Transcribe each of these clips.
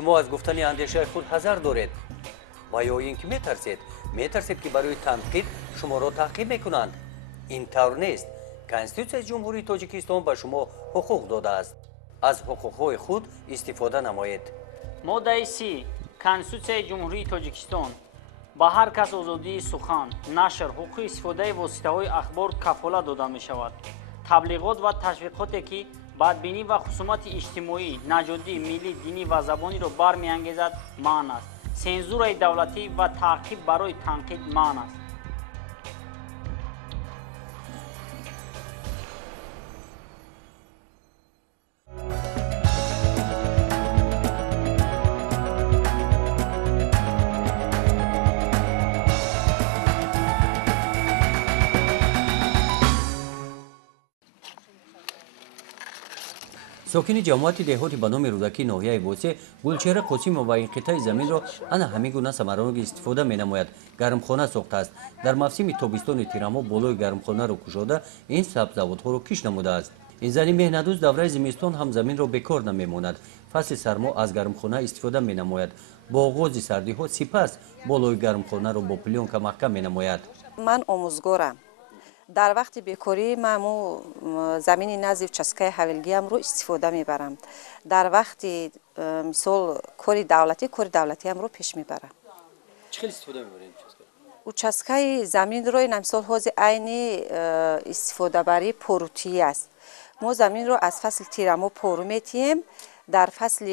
شما از گفتن اندیشه خود حذر دارید و یا اینکه میترسید که برای تنقید شما را تعقیب میکنند. این طور نیست. کنستیتوسیای جمهوری تاجیکستان به شما حقوق داده است. از حقوقهای خود استفاده نمایید. ماده 30 کنستیتوسیای جمهوری تاجیکستان با هر کس آزادی سخن، نشر، حقوق استفاده واسطه‌های اخبار کفالت داده می شود. تبلیغات و تشویقاتی که بدبینی و خصومت اجتماعی، نژادی، ملی، دینی و زبانی را برمی‌انگیزد منع است. سنزورای دولتی و تعقیب برای تنقید منع است. ساکن جماعت دهاتی به نام رودکی ناحیه بوسه گلچهره قاسم و این قطعه زمین را انا همه گونه ثمرات استفاده می نماید. گرمخانه ساخته است. در موسم تابستان تیرما بالای گرمخانه را کشاده این سبزوادها را کش نموده است. این زنی مهندوز دوره زمستان هم زمین را بکار نمیماند. فصل سرما از گرمخانه استفاده می نماید. با آغاز سردی ها سپس بالای گرمخانه را با پلیونکه محکم می نماید. من آموزگارم. در وقت بیکاری من زمین نزدیک چسکه حویلگی هم رو استفاده میبرم. در وقت مثال کاری دولتی هم رو پیش میبرم. چه استفاده میبرید چسکه؟ او چسکه زمین رو مثال حوض عینی استفاده بری پروتی است. ما زمین رو از فصل تیرما پرو میتیم. در فصل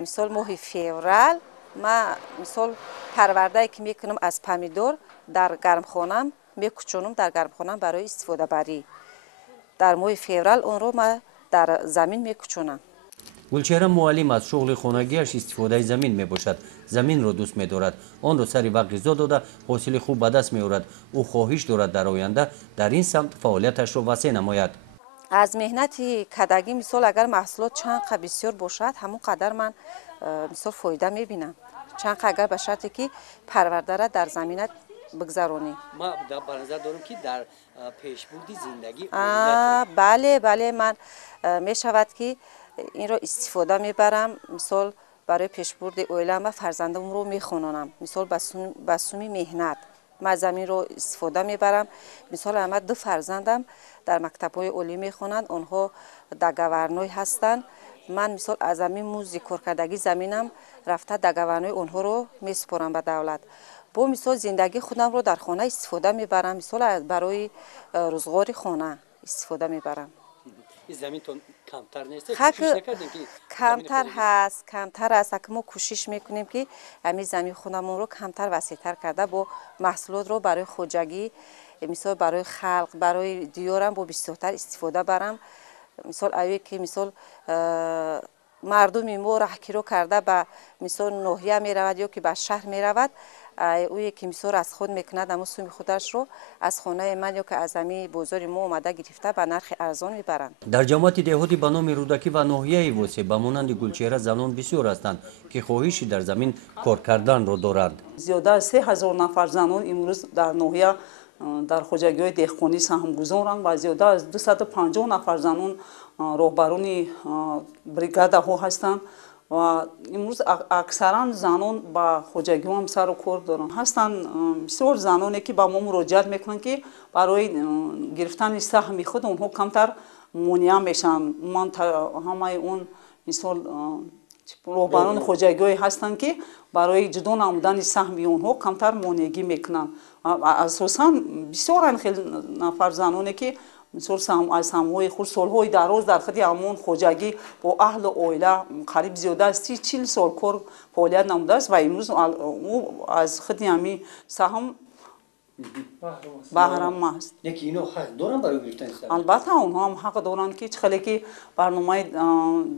مثال ماه فوریه ما مثال پرورده که میکنم از پمیدور در گرمخانم میکچونم در گرمخانه برای استفاده بری. در ماه فوریه اون رو ما در زمین میکچونم. گلچهره معلم از شغل خانگیش استفاده زمین میباشد. زمین را دوست می‌دارد. آن را سری وقت غذا داده حاصل خوب به دست می‌آورد. او خواهش دارد در آینده در این سمت فعالیتش را وسیع نماید. از مهنت کدگی مثال اگر محصولات چند قدر بسیار باشد همون قدر من مثال فایده میبینم. چند قدر اگر به شرطی که پرورده را در زمینت بگذرونی. ما در نظر دارم که در پیشبرد زندگی بله من میشود که این را استفاده میبرم. مثال برای پیشبرد اویلم و فرزندم رو میخونونم. مثال بسومی مهنت من زمین رو استفاده میبرم. مثال همه 2 فرزندم در مکتب‌های عالی میخونند. آنها در گورنوی هستند. من مثال از زمین موزی کارکردگی زمینم رفته در گورنوی آنها رو میسپارم به دولت. با مثال زندگی خودم رو در خانه استفاده میبرم. مثال برای روزگار خانه استفاده میبرم. این زمین تو کمتر نیست؟ کمتر هست که ما کوشش میکنیم که همین زمین خودمون رو کمتر وسیع‌تر کرده با محصولات رو برای خودجگی مثال برای خلق برای دیارم با بسیارتر استفاده برم. مثال اوی که مثال مردم ما رهکی رو کرده به مثال ناحیه می رود یا که به شهر می رود اوی که مثال از خود میکند اما سوم خودش رو از خانه من یا که از زمین بازار ما اومده گرفته به نرخ ارزان میبرند. در جماعت دهاتی به نام رودکی و ناحیه وسه به مانند گلچهره زنان بسیار هستند که خواهشی در زمین کار کردن را دارند. زیاده از 3000 نفر زنان امروز در ناحیه در خواجگی‌های دهقانی سهمگزارند و زیاده از 250 نفر زنان راهبران بریگاده ها هستند و امروز اکثرا زنان با خواجگی هم سر و کار دارند. هستند بسیار زنانی که با ما مراجعت میکنند که برای گرفتن سهم خود اونها کمتر مانع میشن. من همه اون مثال راهبران خواجگی هستند که برای جدا نمودن سهم اونها کمتر مانعگی میکنند. اساسا بسیار خیلی نفر زنانی که مثلا از سهم‌های خود سال‌های دراز در خدمت همون خواجگی با اهل و عائله قریب زیاده از 30-40 سال کار فعالیت نموده است و امروز از خدمت همین سهم بهرم است. یکی اینو حق دارن برای گرفتن سهم؟ البته اونها هم حق دارند که خیلی که برنامه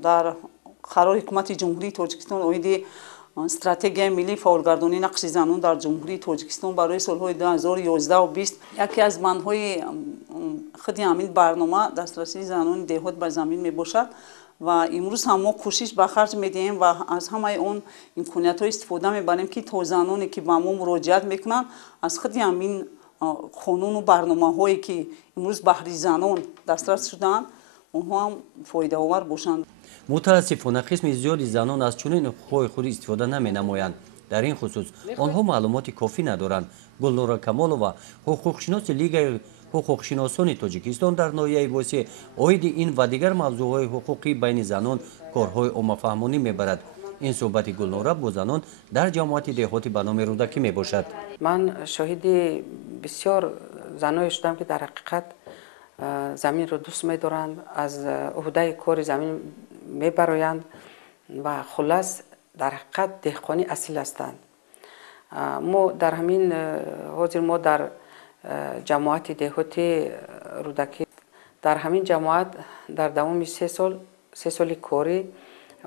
در قرار حکومت جمهوری تاجیکستان اویدی استراتژی ملی فعالگردانی نقش زنان در جمهوری تاجیکستان برای سالهای 2011 و 20 یکی از بندهای خدمت همین برنامه دسترسی زنان دهات به زمین میباشد و امروز هم ما کوشش به خرج میدیم و از همه اون امکانیت ها استفاده میبریم که تا زنانی که به ما مراجعت میکنن از خدمت همین قانون و برنامه هایی که امروز بهره زنان دسترس شدن اونها هم فایده آور باشند. мутаассифона қисми зиёди занон аз чунин ҳуқуқҳои худ истифода наменамоянд. дар ин хусус онҳо маълумоти кофӣ надоранд. Гулнора Камолова, ҳуқуқшиноси Лигаи ҳуқуқшиносони Тоҷикистон дар ноҳияи Восие оиди ин ва дигар мавзӯъҳои ҳуқуқи байни занон корҳои оммафаҳмонӣ мебарад. ин суҳбати Гулнора бо занон дар ҷамоати деҳотӣ ба номи Рӯдакӣ мебошад. ман шоҳиди бисёр заное шудам ки дар ҳақиқат заминро дӯст медоранд, аз уҳдаи кори замин мебароянд ва хулас дар ҳақиқат деҳқонӣ асил ҳастанд. мо дар ҳамин ҳозир мо дар ҷамоати деҳоти Рӯдакӣ дар ҳамин ҷамоат дар давоми се соли корӣ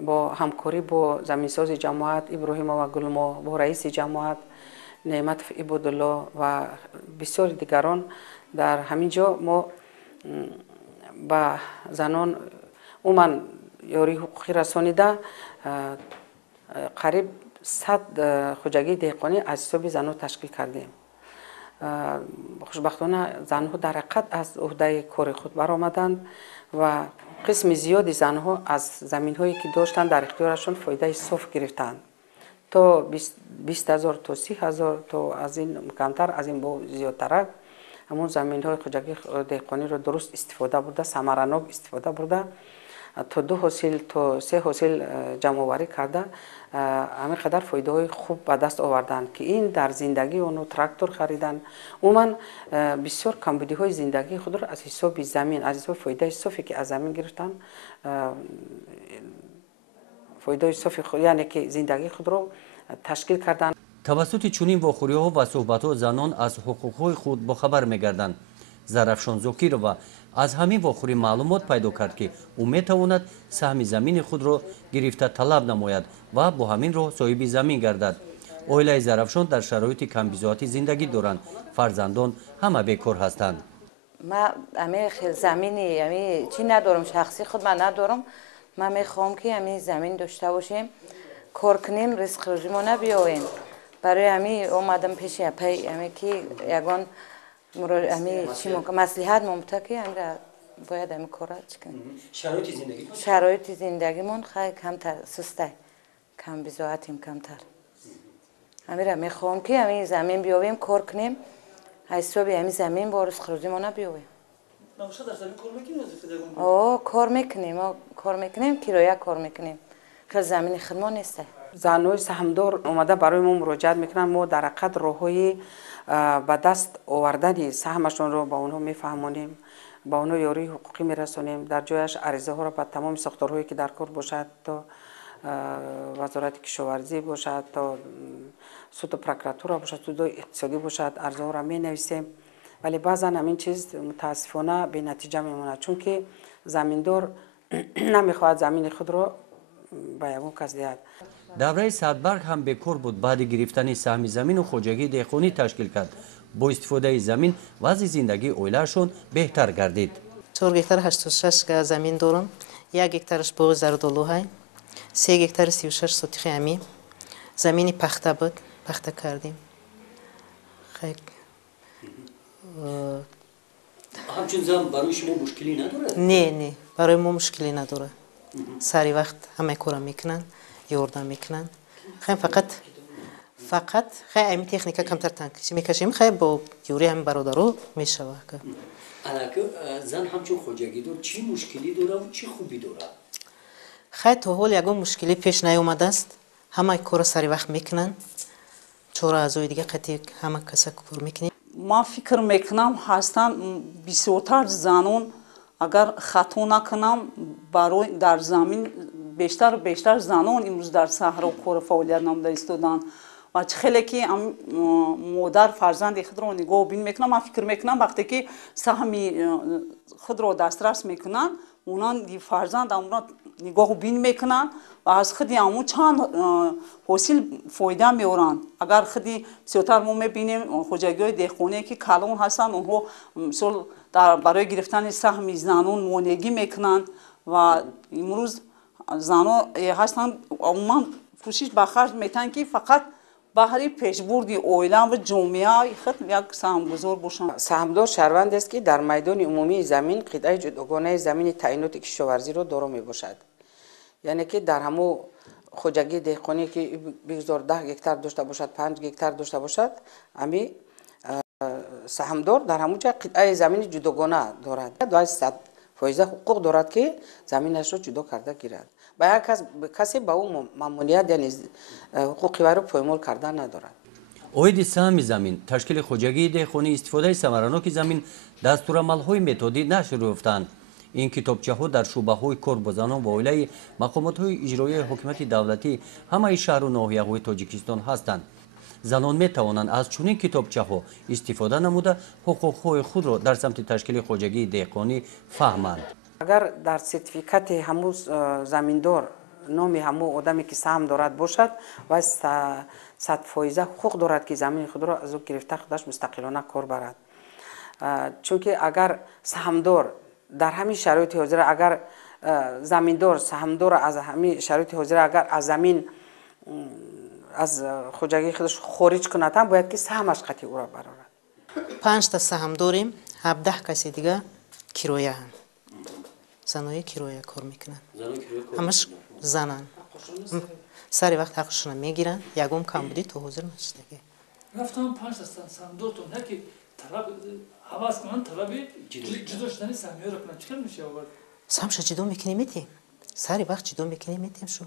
бо ҳамкорӣ бо заминсози ҷамоат Иброҳимова Гулмо, бо раиси ҷамоат Неъматов Ибодулло ва бисёри дигарон дар ҳамин ҷо мо ба занон умуман ёрии ҳуқуқӣ расонида қариб 100 хуҷагии деҳқонӣ аз ҳисоби занҳо ташкил кардем. хушбахтона занҳо дар ҳақиқат аз уҳдаи кори худ баромаданд ва қисми зиёди занҳо аз заминҳое ки доштанд дар ихтиёрашон фоидаи соф гирифтанд. то 20 000 то 30 000 то аз ин камтар, аз ин бо зиёдтарак ҳамон заминҳои хуҷагии деҳқониро дуруст истифода бурда, самаранок истифода бурда, то 2 ҳосил то 3 ҳосил ҷамъоварӣ карда ҳамин қадар фоидаҳои хуб ба даст оварданд ки ин дар зиндагии онҳо трактор хариданд. умуман бисёр камбудиҳои зиндагии худро аз ҳисоби замин, аз ҳисоби фоидаи софе ки аз замин гирифтанд, фоидаи софи яъне ки зиндагии худро ташкил карданд. тавассути чунин вохӯриҳо ва суҳбатҳо занон аз ҳуқуқҳои худ бохабар мегарданд. Зарафшон Зокирова аз ҳамин вохӯрӣ маълумот пайдо кард ки ӯ метавонад саҳми замини худро гирифта талаб намояд ва бо ҳамин роҳ соҳиби замин гардад. оилаи Зарафшон дар шароити камбизоатӣ зиндагӣ доранд. фарзандон ҳама бекор ҳастанд. ما همه خیلی زمینی همه چی ندارم، شخصی خود من ندارم. من میخوام که همه زمین داشته باشیم، کار کنیم، رزق روزیمون بیاوریم. برای همه اومدم پیش اپی همه که یگان همه چی مصلحت ممته که همه باید همه کارا کنیم. شرایط زندگیمون خیلی کمتر سسته، کم بزاعتیم کمتر. همه را میخوام که همه زمین بیاوریم، کار کنیم. حسابی همین زمین با رزق روزیمون بیاوریم. کار میکنیم کرایه کار میکنیم که زمین خودمان نیسته. زنهای سهامدار اومده برای ما مراجعت میکنن. ما در حقیقت راههای به دست آوردن سهمشون رو با اونها میفهمونیم، با اونها یاری حقوقی میرسونیم. در جایش عریضه ها رو به تمام ساختارهایی که در کار باشد، تا وزارت کشاورزی باشد، تا سود پروکراتورا باشد، سود اقتصادی باشد، عرضه ها را می نویسیم. ولی بعضا همین چیز متاسفانه به نتیجه میمونه، چون که زمیندار نمیخواهد زمین خود را به یگان کس دهد. давраи Садбарг ҳам бекор буд. баъди гирифтани саҳми замину хоҷагии деҳқонӣ ташкил кард. бо истифодаи замин вазъи зиндагии оилаашон беҳтар гардид. 4 гектар 86 га замин дорам. 1 гектараш боғи зардолуҳай, 3 гектар 36 сотихи ами. замини пахта буд, пахта кардем. ҳамчун зам барои шумо мушкилӣ надорад? не, барои мо мушкилӣ надорад. сари вақт ҳамаи кора мекунанд, ёрдам мекунанд. хай фақат хай ами техника камтар танкишӣ мекашем, хай бо ёрии ҳами бародаро мешавад. алака зан ҳамчун хоҷагидор чӣ мушкилӣ дорад ва чӣ хубӣ дорад? хай то ҳол ягон мушкилӣ пеш наёмадааст. ҳамаи кора сари вақт мекунанд. 4 аъзои дига қатъи ҳама каса кор мекунем. من فکر میکنم هستن بسیارتر زنان اگر خطا نکنم برای در زمین بیشتر زنان امروز در صحرا کار فعالیت نموده ایستادن و خیلی که مادر فرزند خود را نگاه بین میکنم. من فکر میکنم وقتی که سهم خود را دسترس میکنن اونان فرزند اونان نگاه بین میکنن و از خودی همون چند حاصل فایده میارن. اگر خودی بسیارتر ما میبینیم خوجگی‌های دهقانی که کلان هستن، اونها مثلا برای گرفتن سهم زنان مانعی میکنن و امروز زنان هستن عموما کوشش به خرج میتن که فقط بهره پیشبرد عائله و جامعه خود یک سهامگذار باشن. سهامدار شهروند است که در میدان عمومی زمین قطعه جداگانه زمین تعیینات کشاورزی را دارا میباشد. یعنی که در همو خوجگی دهقانی که بگذار 10 گکتار داشته باشد 5 گکتار داشته باشد امی سهامدار در همونجا قطعه زمین جداگانه دارد 200% حقوق دارد که زمینش را جدا کرده گیرد با یک کسی با او ممنوعیت یعنی حقوقی وی را پایمال کرده ندارد. اوید سهم زمین تشکیل خوجگی دهقانی استفاده ثمراناک زمین دستورالعمل‌های متدی نشر یافتند. این کتابچه‌ها در شعبه‌های کار با زنان و اویله مقامات‌های اجرایی حکومت دولتی همه شهر و ناحیه‌های تاجیکستان هستند. زنان می‌توانند از چنین کتابچه‌ها استفاده نموده حقوق‌های خود را در سمت تشکیل خوجگی دهقانی فهمند. اگر در سرتیفیکات همو زمیندار نام همو آدمی که سهم دارد باشد و 100% حقوق دارد که زمین خود را از او گرفته خودش مستقلانه کار برد. چون که اگر سهامدار در همین شرایط حاضر اگر زمیندار سهامدار از همین شرایط حاضر اگر از زمین از خوجگی خودش خارج کند هم باید که سهمش قطعی او را برآورد. 5 تا سهم داریم 17 کسی دیگه کرایه هم زنای کرایه کار میکنن همش زنن سری وقت حقشون میگیرن یکم کم بودی تو حاضر نشدگی رفتم 5 تا سهم دو تا نه که طلب حواس کنن طلب جدا شدن سهمیه رو کنن چیکار میشه آورد سهمش جدا میکنی میتیم سری وقت جدا میکنی میتیم شو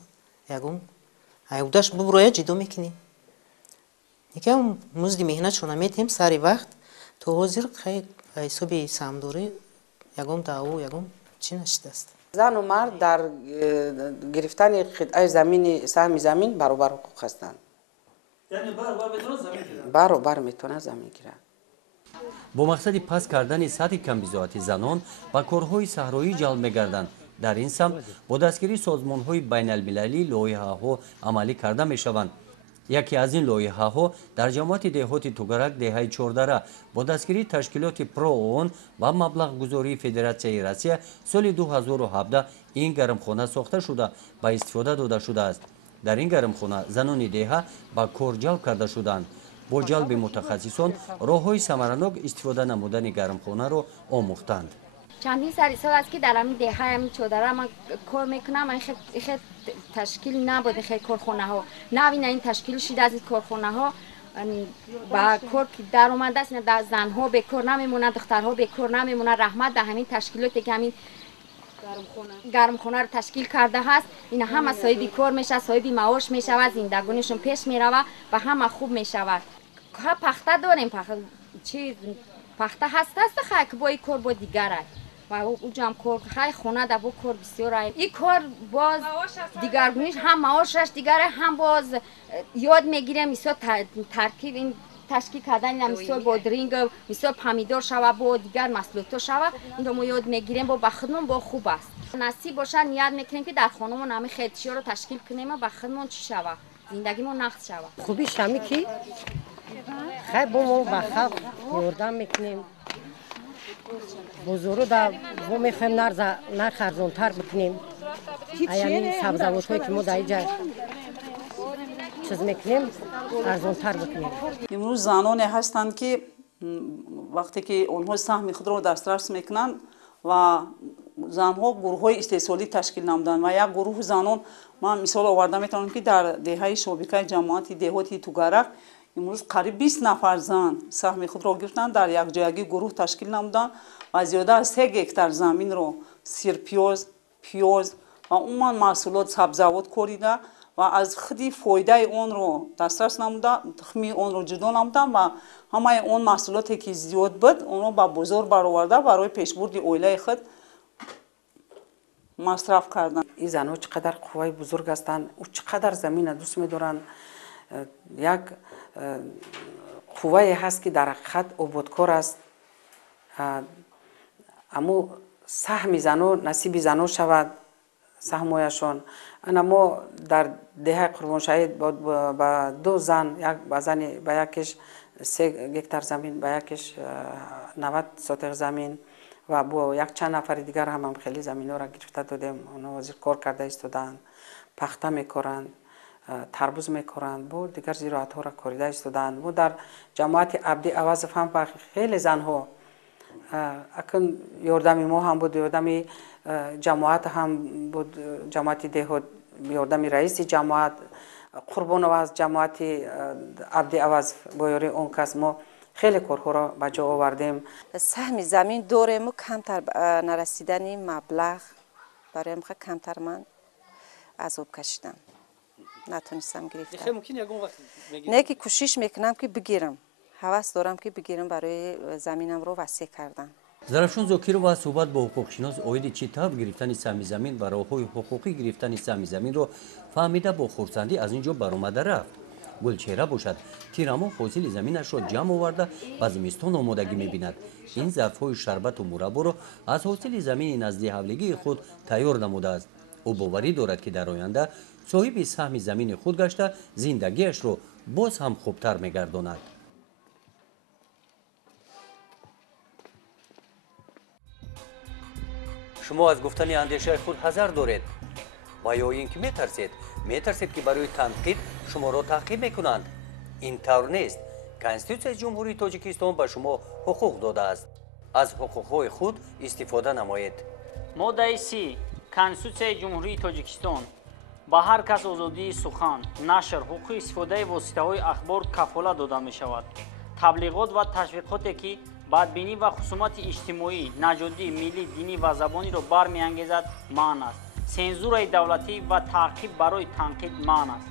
یکم ایوداش ببروه جدا میکنی یکم مزد مهنت شونه میتیم سری وقت تو حاضر خیلی حسابی سهمداری یکم دعوا یکم چی نشده است. زن و مرد در گرفتن قطعه زمین سهم زمین برابر حقوق هستند. یعنی برابر میتونه زمین گیرن. برابر میتونه زمین گیرن. با مقصد پس کردن سطح کمبزاعت زنان و کارهای صحرایی جلب می‌گردند. در این سمت با دستگیری سازمان‌های بین‌المللی لایحه‌ها عملی کرده می‌شوند. یکی از این لایحه‌ها در جماعت دهات توگرک دهه 14 با دستگیری تشکیلات پرو و مبلغ گذاری فدراسیای روسیه سال 2017 این گرمخانه ساخته شده با استفاده داده شده است. در این گرمخانه زنان دهه با کار جلب کرده شدند. با جلب متخصصان راه‌های ثمراناک استفاده نمودن گرمخانه را آموختند. چندین سال است که در همین دهه همین 14 من کار میکنم. من خیلی تشکیل نبوده خیلی کارخانه ها نبینه این تشکیل شده از این کارخانه ها با کار در اومده است در زنها به کار نمیمونن دخترها به کار نمیمونن رحمت به همین تشکیلاتی که همین گرمخانه رو تشکیل کرده هست این همه صاحب کار میشه صاحب معاش میشه و زندگانیشون پیش میروه و همه خوب میشود. پخته داریم پخته هست خیلی که با این کار با دیگره و او جمع کار خیلی خونه در با کار بسیار این کار باز دیگرگونیش هم معاشش دیگره هم باز یاد میگیره مثال ترکیب این تشکیل کردن مثال با درینگ مثال پمیدار شوه با دیگر محصولات شوه این رو ما یاد میگیریم با خودمون با خوب است نصیب باشه نیت میکنیم که در خانه‌مون همه خیلی رو تشکیل کنیم و با خودمون چی شوه زندگیمون نقد شوه خوبیش همین که خیلی با ما به خلق یاردم میکنیم بزرگ در ما میخوایم نرخ ارزانتر بکنیم یعنی سبزوات هایی که ما در اینجا چیز میکنیم ارزانتر بکنیم. امروز زنانی هستند که وقتی که اونها سهم خود را دسترس میکنند و زنها گروه های استحصالی تشکیل نمودند و یک گروه زنان من مثال آورده میتونم که در دهه شبکه جماعت دهاتی توگرک امروز قریب 20 نفر زن سهم خود را گرفتند در یک جایگی گروه تشکیل نمودند و زیاده از 3 گکتار زمین رو سیرپیاز پیاز و عموما محصولات سبزوات کوریده و از خودی فایده اون رو دسترس نمودن تخمی اون رو جدا نمودن و همه اون محصولاتی که زیاد بود اون رو با بازار برآورده برای پیشبرد اویله خود مصرف کردن. این زنها چقدر قوای بزرگ هستند و چقدر زمین دوست می‌دارن. یک قوایی هست که در حقیقت آبادکار است اما سهم زنها نصیب زنها شود سهمایشان. اما در دهه قربان شهید با 2 زن با یکیش 3 گکتار زمین با یکیش 90 سوتق زمین و با یک چند نفر دیگر هم خیلی زمین ها را گرفته دادیم. اونا وزیر کار کرده ایستادند پخته میکنند تربوز میکنند با دیگر زراعت ها را کاریده ایستادند و در جماعت عبدی عوض هم خیلی زن ها اکن یاردم ما هم بود یاردم جماعت هم بود، جماعت دهات یاردم رئیس جماعت قربان از جماعت عبد عوض با یاری اون کس ما خیلی کارها را به جا آوردیم. سهم زمین داریم و کمتر نرسیدن مبلغ برای کمتر من عذاب کشیدم، نتونستم گرفتم. نه که کوشش میکنم که بگیرم، هوس دارم که بگیرم برای زمینم رو وسیع کردم. зарafшон зокирова суҳбат бо ҳуқуқшинос оиди чӣ тавр гирифтани саҳми замин ва роҳҳои ҳуқуқӣ гирифтани саҳми заминро фаҳмида бо хурсандӣ аз ин ҷо баромада рафт. гулчеҳра бошад тирамо ҳосили заминашро ҷамъ оварда ба зимистон омодагӣ мебинад. ин зарфҳои шарбату мурабборо аз ҳосили замини назди ҳавлигии худ тайёр намудааст. ӯ боварӣ дорад ки дар оянда соҳиби саҳми замини худ гашта зиндагиашро боз ҳам хубтар мегардонад. шумо аз гуфтани андешаи худ ҳазар доред ва ё ин ки метарсед ки барои танқид шуморо таъқиб мекунанд? ин тавр нест. конститутсияи ҷумҳурии тоҷикистон ба шумо ҳуқуқ додааст. аз ҳуқуқҳои худ истифода намоед. моддаи 30 конститутсияи ҷумҳурии тоҷикистон ба ҳар кас озодии сухан, нашр, ҳуқуқи истифодаи воситаҳои ахбор кафолат дода мешавад. таблиғот ва ташвиқоте ки бадбинӣ ва хусумати иҷтимоӣ, наҷодӣ, миллӣ, динӣ ва забониро бармеангезад маън аст. сензураи давлатӣ ва таъқиб барои танқид маън аст.